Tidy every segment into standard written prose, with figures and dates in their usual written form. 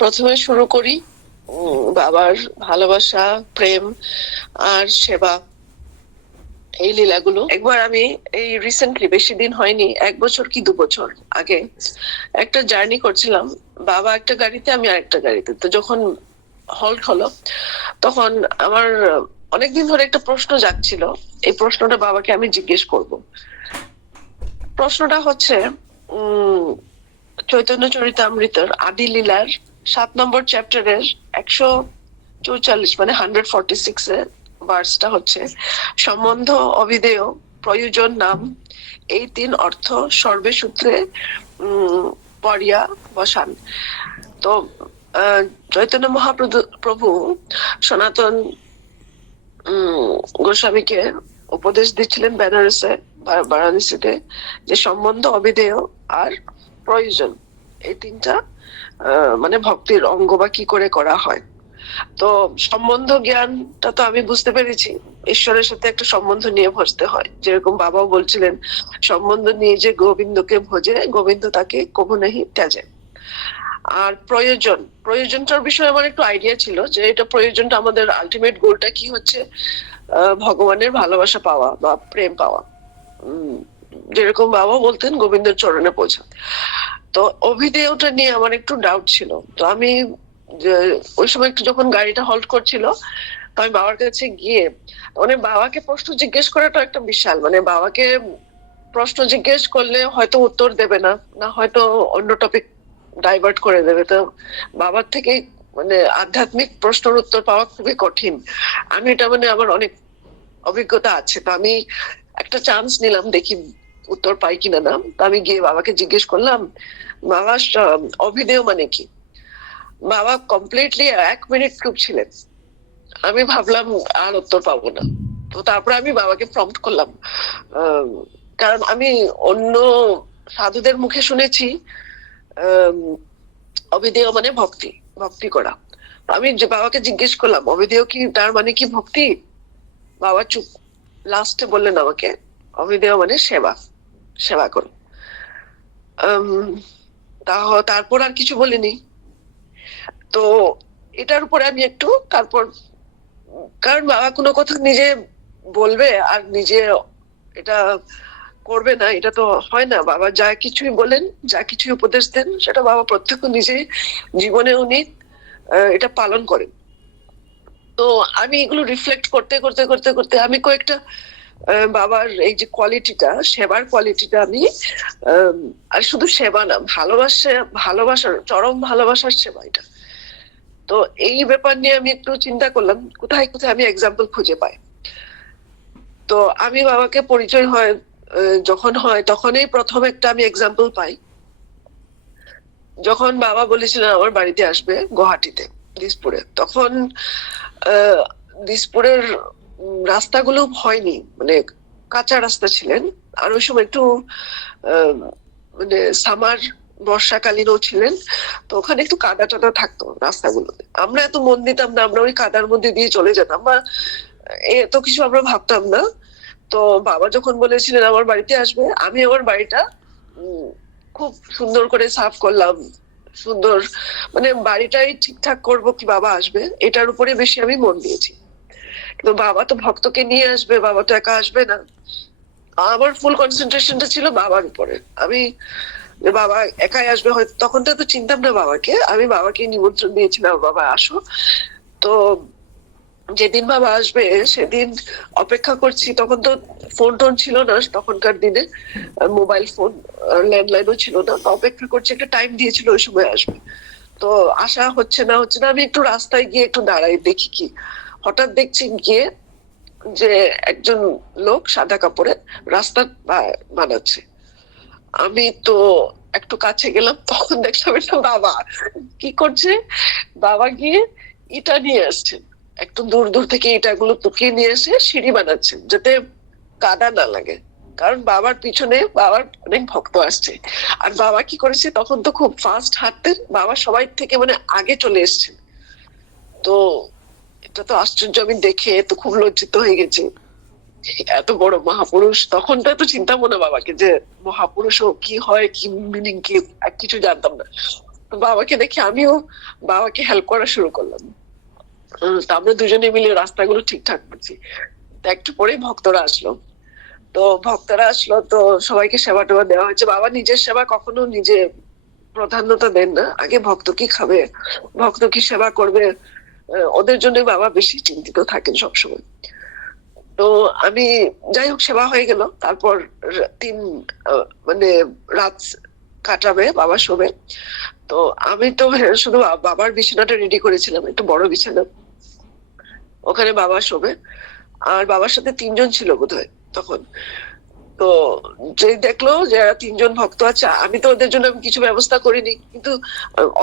প্রথমে শুরু করি বাবার ভালোবাসা, প্রেম আর সেবা, এই লীলাগুলো। একবার আমি এই রিসেন্টলি, বেশি দিন হয়নি, 1 বছর কি 2 বছর আগে একটা জার্নি করছিলাম। বাবা একটা গাড়িতে, আমি আরেকটা গাড়িতে। তো যখন হল্ট হলো, তখন আমার অনেকদিন ধরে একটা প্রশ্ন জাগছিল। এই প্রশ্নটা বাবাকে আমি জিজ্ঞেস করব। প্রশ্নটা হচ্ছে চৈতন্য চরিতামৃতের আদি লীলার 7 নম্বর চ্যাপ্টারের 144, মানে 146 ভার্সটা হচ্ছে, সম্বন্ধ, অভিধেয়, প্রয়োজন, নাম, এই 3 অর্থ সর্বে সূত্রে পড়িয়া বসান। তো চৈতন্য মহাপ্রভু সনাতন গোস্বামীকে উপদেশ দিচ্ছিলেন বেনারসে, বারাণসীতে, যে সম্বন্ধ, অভিধেয় আর প্রয়োজন, এই 3টা মানে ভক্তির অঙ্গ বা কি করে করা হয়। তো সম্বন্ধ জ্ঞানটা তো আমি বুঝতে পেরেছি, ঈশ্বরের সাথে একটা সম্বন্ধ নিয়ে ভজতে হয়। যেরকম বাবাও বলছিলেন, সম্বন্ধ নিয়ে যে গোবিন্দকে ভজে, গোবিন্দ তাকে কবু নাহি ত্যাজে। আর প্রয়োজনটার বিষয়ে আমার একটু আইডিয়া ছিল, যে এটা প্রয়োজনটা, আমাদের আলটিমেট গোলটা কি হচ্ছে, ভগবানের ভালোবাসা পাওয়া বা প্রেম পাওয়া। যেরকম বাবা বলতেন, গোবিন্দের চরণে পৌঁছা। তো অভিধেয়টা নিয়ে আমার একটু ডাউট ছিল। তো আমি ওই সময় একটু, যখন গাড়িটা হল্ট করছিল, তো আমি বাবার কাছে গিয়ে, মানে বাবাকে প্রশ্ন জিজ্ঞেস করাটা একটা বিশাল, মানে বাবাকে প্রশ্ন জিজ্ঞেস করলে হয়তো উত্তর দেবে না, না হয়তো অন্য টপিক ডাইভার্ট করে দেবে। তো বাবার থেকে মানে আধ্যাত্মিক প্রশ্নের উত্তর পাওয়া খুবই কঠিন। আমি এটা, মানে আমার অনেক অভিজ্ঞতা আছে, তো আমি একটা চান্স নিলাম, দেখি উত্তর পাই কিনা। না, তো আমি গিয়ে বাবাকে জিজ্ঞেস করলাম, বাবা অভিধেয় মানে কি? বাবা কমপ্লিটলি 1 মিনিট চুপ ছিলেন। আমি ভাবলাম আর উত্তর পাবো না। তো তারপরে আমি বাবাকে প্রম্পট করলাম, কারণ আমি অন্য সাধুদের মুখে শুনেছি অভিধেয় মানে ভক্তি, ভক্তি করা। আমি যে বাবাকে জিজ্ঞেস করলাম, অভিধেয় কি, তার মানে কি ভক্তি? বাবা চুপ। লাস্টে বললেন আমাকে, অভিধেয় মানে সেবা, সেবা করো। তারপর আর কিছু বলিনি। তো এটার উপরে আমি একটু, তারপর, কারণ বাবা কোনো কথা নিজে বলবে আর নিজে এটা করবে না, এটা তো হয় না। বাবা যা কিছুই বলেন, যা কিছু উপদেশ দেন, সেটা বাবা প্রত্যক্ষ নিজে জীবনে উনি এটা পালন করেন। তো আমি এগুলো রিফ্লেক্ট করতে করতে করতে করতে আমি কয়েকটা বাবার এই যে কোয়ালিটিটা, সেবার কোয়ালিটিটা আমি, আর শুধু সেবা না, ভালোবাসার চরম ভালোবাসার সেবা এটা। তো এই ব্যাপার নিয়ে আমি একটু চিন্তা করলাম, কোথায় কোথায় আমি এক্সাম্পল খুঁজে পাই। তো আমি বাবাকে পরিচয় হয় যখন হয়, তখনই প্রথম একটা আমি এক্সাম্পল পাই, যখন বাবা বলেছিলেন আমার বাড়িতে আসবে গুয়াহাটিতে, দিসপুরে। তখন দিসপুরের রাস্তাগুলো হয়নি, মানে কাঁচা রাস্তা ছিলেন। আর ওই সময় একটু মানে সামার, বর্ষাকালীনও ছিলেন। তো ওখানে একটু কাদা টাদা থাকতো রাস্তাগুলোতে। আমরা এত মন দিতাম না, আমরা ওই কাদার মধ্যে দিয়ে চলে যেতাম, বা এত কিছু আমরা ভাবতাম না। তো বাবা যখন বলেছিলেন আমার বাড়িতে আসবে, আমি আমার বাড়িটা খুব সুন্দর করে সাফ করলাম, সুন্দর, মানে বাড়িটাই ঠিকঠাক করব কি বাবা আসবে, এটার উপরে বেশি আমি মন দিয়েছি। কিন্তু বাবা তো ভক্তকে নিয়ে আসবে, বাবা তো একা আসবে না। আমার ফুল কনসেন্ট্রেশনটা ছিল বাবার উপরে। আমি, বাবা একাই আসবে হয়তো, তখন তো এত চিনতাম না বাবাকে। আমি বাবাকে নিমন্ত্রণ দিয়েছিলাম, বাবা আসো। তো যেদিন বাবা আসবে সেদিন অপেক্ষা করছি। তখন তো ফোন টোন ছিল না তখনকার দিনে, মোবাইল ফোন, ল্যান্ডলাইনও ছিল না। অপেক্ষা করছি, একটা টাইম দিয়েছিল ওই সময় আসবে। তো আসা হচ্ছে না হচ্ছে না, আমি একটু রাস্তায় গিয়ে একটু দাঁড়াই, দেখি কি। হঠাৎ দেখছি গিয়ে যে একজন লোক সাদা কাপড়ে রাস্তা বানাচ্ছে। আমি তো একটু কাছে গেলাম, তখন দেখলাম এটা বাবা। কি করছে বাবা? গিয়ে ইটা নিয়ে আসছেন, একটু দূর দূর থেকে ইটাগুলো টুকিয়ে নিয়ে এসে সিঁড়ি বানাচ্ছেন, যাতে কাদা না লাগে। কারণ বাবার পিছনে বাবার অনেক ভক্ত আসছে। আর বাবা কি করেছে, তখন তো খুব ফাস্ট হাঁটতেন বাবা, সবাই থেকে মানে আগে চলে এসছেন। তো এটা তো আশ্চর্য, আমি দেখে তো খুব লজ্জিত হয়ে গেছি। এত বড় মহাপুরুষ, তখন তো এত চিন্তা মনে বাবাকে যে মহাপুরুষ কি হয়, কি মিনিং কি, আর কিছু জানতাম না। বাবাকে দেখে আমিও বাবাকে হেল্প করা শুরু করলাম। তো আমরা দুজনে মিলে রাস্তাগুলো ঠিকঠাক করছি। তো একটু পরেই ভক্তরা আসলো। তো ভক্তরা আসলো, তো সবাইকে সেবা টেবা দেওয়া হয়েছে। বাবা নিজের সেবা কখনো নিজে প্রাধান্যতা দেন না, আগে ভক্ত কি খাবে, ভক্ত কি সেবা করবে, ওদের জন্য বাবা বেশি চিন্তিত থাকেন সবসময়। তো আমি, যাই হোক, সেবা হয়ে গেল। তারপর তিন মানে রাত কাটাবে, বাবা শোবে। তো আমি তো শুধু বাবার বিছানাটা রেডি করেছিলাম, একটু বড় বিছানা, ওখানে বাবা শোবে। আর বাবার সাথে তিনজন ছিল বোধহয় তখন। তো যে দেখলো যে তিনজন ভক্ত আছে, আমি তো ওদের জন্য কিছু ব্যবস্থা করিনি, কিন্তু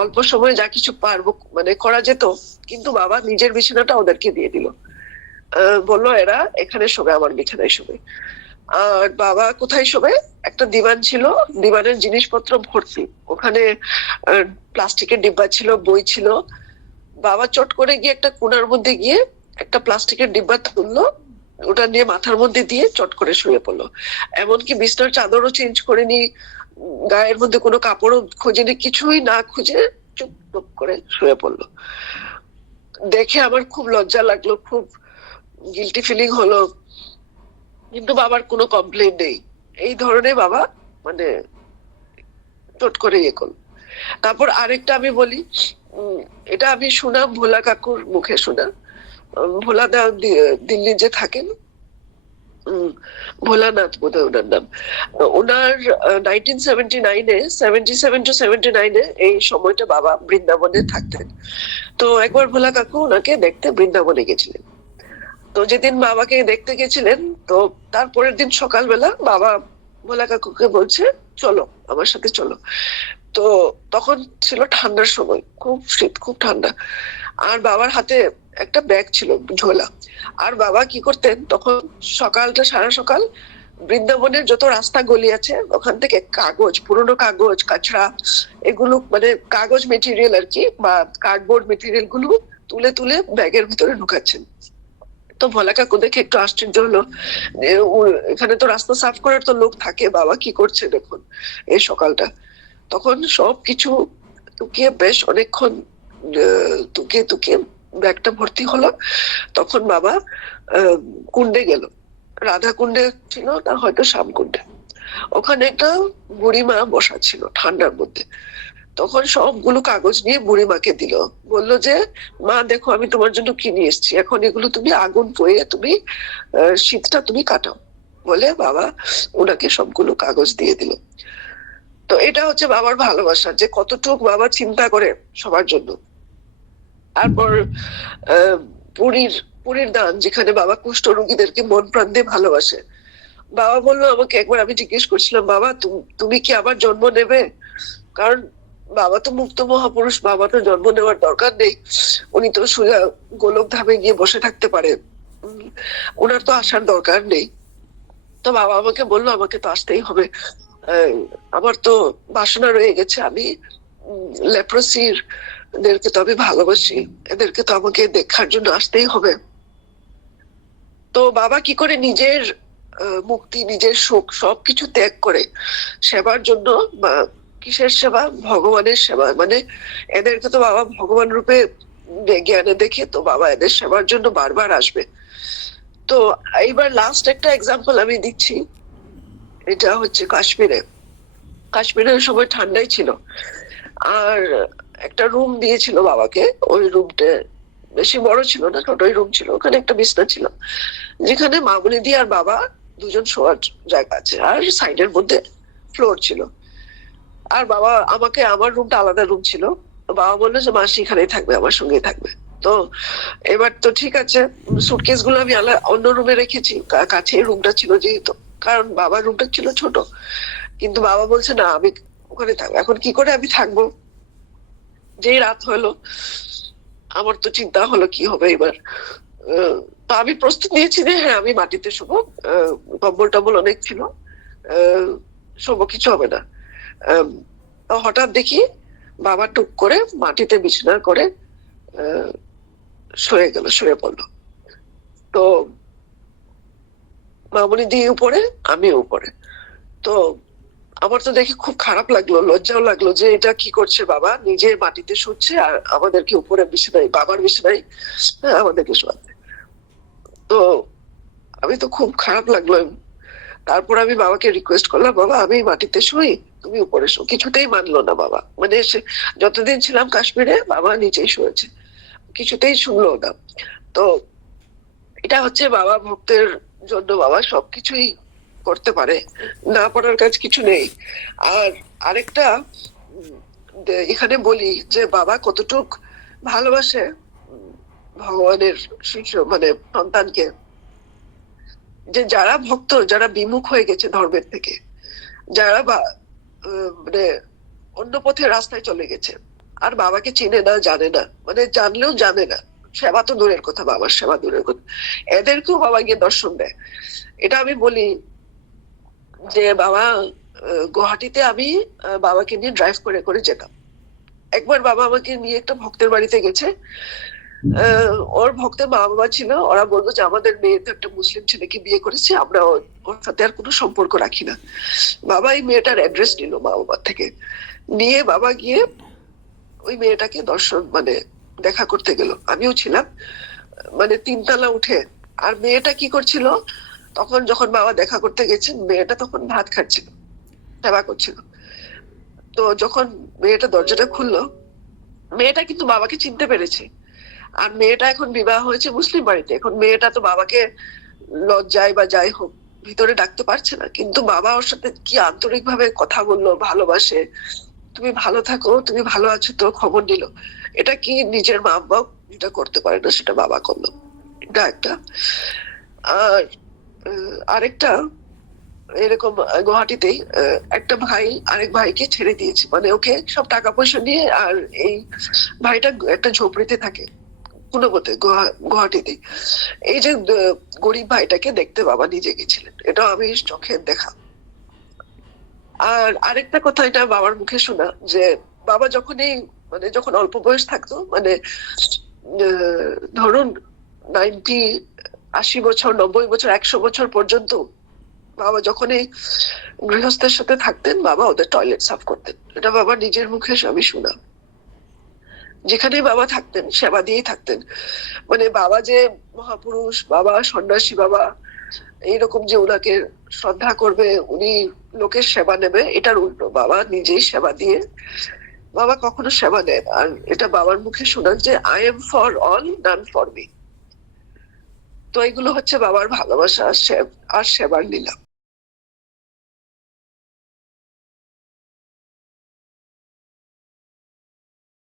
অল্প সময়ে যা কিছু পারবো মানে করা যেত, কিন্তু বাবা নিজের বিছানাটা ওদেরকে দিয়ে দিল। বললো এরা এখানে শোবে, আমার বিছানায় শোবে। আর বাবা কোথায় শোবে, একটা দিবান ছিল, দিবানের জিনিসপত্র ভর্তি, ওখানে প্লাস্টিকের ডিব্বা ছিল, বই ছিল। বাবা চট করে গিয়ে একটা কোণার মধ্যে গিয়ে একটা প্লাস্টিকের ডিব্বা তুললো, ওটা নিয়ে মাথার মধ্যে দিয়ে চট করে শুয়ে পড়লো। এমনকি বিছনার চাদরও চেঞ্জ করেনি, গায়ের মধ্যে কোনো কাপড়ও খোঁজেনি, কিছুই না খুঁজে চুপ করে শুয়ে পড়লো। দেখে আমার খুব লজ্জা লাগলো, খুব গিল্টি ফিলিং হলো, কিন্তু বাবার কোনো কমপ্লেন নেই। এই ধরনের বাবা মানে চট করে ইয়ে করলো। তারপর আরেকটা আমি বলি, এটা আমি শোনা ভোলা কাকুর মুখে শোনা। ভোলা দা দিল্লি যে থাকেন, ভোলানাথ বোধহয় ওনার নাম। ওনার 1979-এ 77-79-এ এই সময়টা বাবা বৃন্দাবনে থাকতেন। তো একবার ভোলা কাকু ওনাকে দেখতে বৃন্দাবনে গেছিলেন। তো যেদিন বাবাকে দেখতে গেছিলেন, তো তারপরের দিন সকালবেলা বাবা ভোলা কাকুকে বলছে চলো আমার সাথে চলো। তো তখন ছিল ঠান্ডার সময়, খুব শীত, খুব ঠান্ডা। আর বাবার হাতে একটা ব্যাগ ছিল, ঝোলা। আর বাবা কি করতেন তখন, সকালটা সারা সকাল বৃন্দাবনের যত রাস্তা গলি আছে ওখান থেকে কাগজ, পুরোনো কাগজ, কাঁচড়া, এগুলো মানে কাগজ মেটেরিয়াল আর কি, বা কার্ডবোর্ড মেটেরিয়াল গুলো তুলে তুলে ব্যাগের ভিতরে ঢুকাচ্ছেন। তো ভোলা কাকু দেখে একটু আশ্চর্য হলো, এখানে তো রাস্তা সাফ করার তো লোক থাকে, বাবা কি করছে দেখুন এই সকালটা। তখন সবকিছু টুকিয়ে বেশ অনেকক্ষণ টুকিয়ে টুকিয়ে ব্যাগটা ভর্তি হলো। তখন বাবা কুণ্ডে গেল, রাধা কুণ্ডে ছিল না হয়তো শ্যাম কুণ্ডে, ওখানে একটা বুড়িমা বসা ছিল ঠান্ডার মধ্যে। তখন সবগুলো কাগজ নিয়ে বুড়িমাকে দিল, বললো যে মা দেখো আমি তোমার জন্য কি নিয়ে এসেছি, এখন এগুলো তুমি আগুন পোয়ে তুমি শীতটা তুমি কাটাও, বলে বাবা ওনাকে সবগুলো কাগজ দিয়ে দিল। তো এটা হচ্ছে বাবার ভালোবাসা, যে কতটুক বাবা চিন্তা করে সবার জন্য। তারপর পুরীর পুরীর দান, যেখানে বাবা কুষ্ঠ রোগীদেরকে মন প্রাণ দিয়ে ভালোবাসে। বাবা বললো আমাকে একবার, আমি জিজ্ঞেস করছিলাম বাবা তুমি কি আবার জন্ম নেবে, কারণ বাবা তো মুক্ত মহাপুরুষ, বাবা তো জন্ম নেওয়ার দরকার নেই, উনি তো সোজা গোলক ধামে গিয়ে বসে থাকতে পারে, ওনার তো আসার দরকার নেই। তো বাবা আমাকে বললো আমাকে তো আসতেই হবে, আমার তো বাসনা রয়ে গেছে, আমি লেপ্রোসির এদেরকে তো আমি ভালোবাসি, এদেরকে তো আমাকে দেখার জন্য আসতেই হবে। তো বাবা কি করে নিজের মুক্তি, নিজের সুখ সবকিছু ত্যাগ করে সেবার জন্য, কিসের সেবা, ভগবানের সেবা, মানে এদেরকে তো বাবা ভগবান রূপে জ্ঞানে দেখে, তো বাবা এদের সেবার জন্য বারবার আসবে। তো এইবার লাস্ট একটা এক্সাম্পল আমি দিচ্ছি, এটা হচ্ছে কাশ্মীরে। কাশ্মীরের সময় ঠান্ডাই ছিল, আর একটা রুম দিয়েছিল বাবাকে, ওই রুমটা বেশি বড় ছিল না, ছোটই রুম ছিল, ওখানে একটা বিছনা ছিল, যেখানে মামুনি দি আর বাবা দুজন শোয়ার জায়গা আছে, আর সাইডের মধ্যে ফ্লোর ছিল। আর বাবা আমাকে, আমার রুমটা আলাদা রুম ছিল, বাবা বললো যে মাসি এখানেই থাকবে, আমার সঙ্গেই থাকবে। তো এবার তো ঠিক আছে, সুটকেস গুলো আমি অন্য রুমে রেখেছি, কাছে রুমটা ছিল যেহেতু, কারণ বাবার রুমটা ছিল ছোট। কিন্তু বাবা বলছে না আমি ওখানে থাকবো। এখন কি করে আমি থাকবো, যেই রাত হলো আমার তো চিন্তা হলো কি হবে এবার। তো আমি প্রস্তুত নিয়েছি যে হ্যাঁ আমি মাটিতে শোবো, কম্বল টম্বল অনেক ছিল, শোবো, কিছু হবে না। তো হঠাৎ দেখি বাবা টুক করে মাটিতে বিছানা করে শুয়ে পড়লো। তো মামুনি দি উপরে, আমি উপরে। তো আমার তো দেখে খুব খারাপ লাগলো, লজ্জাও লাগলো যে এটা কি করছে বাবা, নিজে মাটিতে শুচ্ছে আর আমাদেরকে উপরে বিছানায়, বাবার বিছানায় আমাদেরকে শোয়াচ্ছে। তো আমি তো খুব খারাপ লাগলো। তারপর আমি বাবাকে রিকোয়েস্ট করলাম, বাবা আমি মাটিতে শুই, তুমি উপরে শো। কিছুতেই মানলো না বাবা, মানে সে যতদিন ছিলাম কাশ্মীরে বাবা নিচেই শুয়েছে, কিছুতেই শুনলো না। তো এটা হচ্ছে বাবা ভক্তের জন্য বাবা সবকিছুই করতে পারে, না পারার কাজ কিছু নেই। আর আরেকটা এখানে বলি যে বাবা কতটুক ভালোবাসে ভগবানের শিষ্য মানে সন্তানকে, যে যারা ভক্ত, যারা বিমুখ হয়ে গেছে ধর্মের থেকে, যারা মানে অন্য পথে রাস্তায় চলে গেছে, আর বাবাকে চিনে না, জানে না, মানে জানলেও জানে না, সেবা তো দূরের কথা, বাবার সেবা দূরের কথা, এদেরকেও বাবা গিয়ে দর্শন দেয়। এটা আমি বলি যে বাবা গুয়াহাটিতে আমি বাবাকে নিয়ে ড্রাইভ করে করে যেতাম। একবার বাবা আমাকে নিয়ে একটা ভক্তের বাড়িতে গেছে, ওর ভক্তের মা বাবা ছিল, ওরা বললো যে আমাদের মেয়ে তো একটা মুসলিম ছেলেকে বিয়ে করেছে, আমরা ওর সাথে আর কোনো সম্পর্ক রাখি না। বাবা এই মেয়েটার অ্যাড্রেস নিল মা বাবার থেকে, নিয়ে বাবা গিয়ে ওই মেয়েটাকে দর্শন মানে দেখা করতে গেল, আমিও ছিলাম, মানে 3 তলা উঠে। আর মেয়েটা কি করছিল তখন, যখন বাবা দেখা করতে গেছেন, মেয়েটা তখন ভাত খাচ্ছিল, সেবা করছিল। তো যখন মেয়েটা দরজাটা খুললো, মেয়েটা কিন্তু বাবাকে চিনতে পেরেছে। আর মেয়েটা এখন বিবাহ হয়েছে মুসলিম বাড়িতে, এখন মেয়েটা তো বাবাকে লজ্জায় বা যাই হোক ভিতরে ডাকতে পারছে না, কিন্তু বাবা ওর সাথে কি আন্তরিক ভাবে কথা বললো, ভালোবাসে, তুমি ভালো থাকো, তুমি ভালো আছো তো, খবর নিল। এটা কি নিজের মা বাবা যেটা করতে পারে না সেটা বাবা করলো, এটা একটা। আর আরেকটা এরকম গুয়াহাটিতেই একটা ভাই আরেক ভাইকে ছেড়ে দিয়েছে, মানে ওকে সব টাকা পয়সা নিয়ে, আর এই ভাইটা একটা ঝোপড়িতে থাকে পুনবতে গুয়াহাটিতে। এই যে গরিব ভাইটাকে দেখতে বাবা নিজে গেছিলেন, এটা আমি চোখে দেখা। আর আরেকটা কথা, এটা বাবার মুখে শোনা, যে বাবা যখনই মানে যখন অল্প বয়স থাকতো, মানে ধরুন 80 বছর, 90 বছর, 100 বছর পর্যন্ত বাবা যখনই গৃহস্থের সাথে থাকতেন, বাবা ওদের টয়লেট সাফ করতেন। এটা বাবা নিজের মুখে আমি শোনা। যেখানেই বাবা থাকতেন সেবা দিয়েই থাকতেন, মানে বাবা যে মহাপুরুষ, বাবা সন্ন্যাসী, বাবা এইরকম যে ওনাকে শ্রদ্ধা করবে, উনি লোকের সেবা নেবে, এটার উল্টো বাবা নিজেই সেবা দিয়ে, বাবা কখনো সেবা নেয় না। আর এটা বাবার মুখে শোনা যে I am for all, none for me. তো এগুলো হচ্ছে বাবার ভালোবাসা আর সেবার লীলা।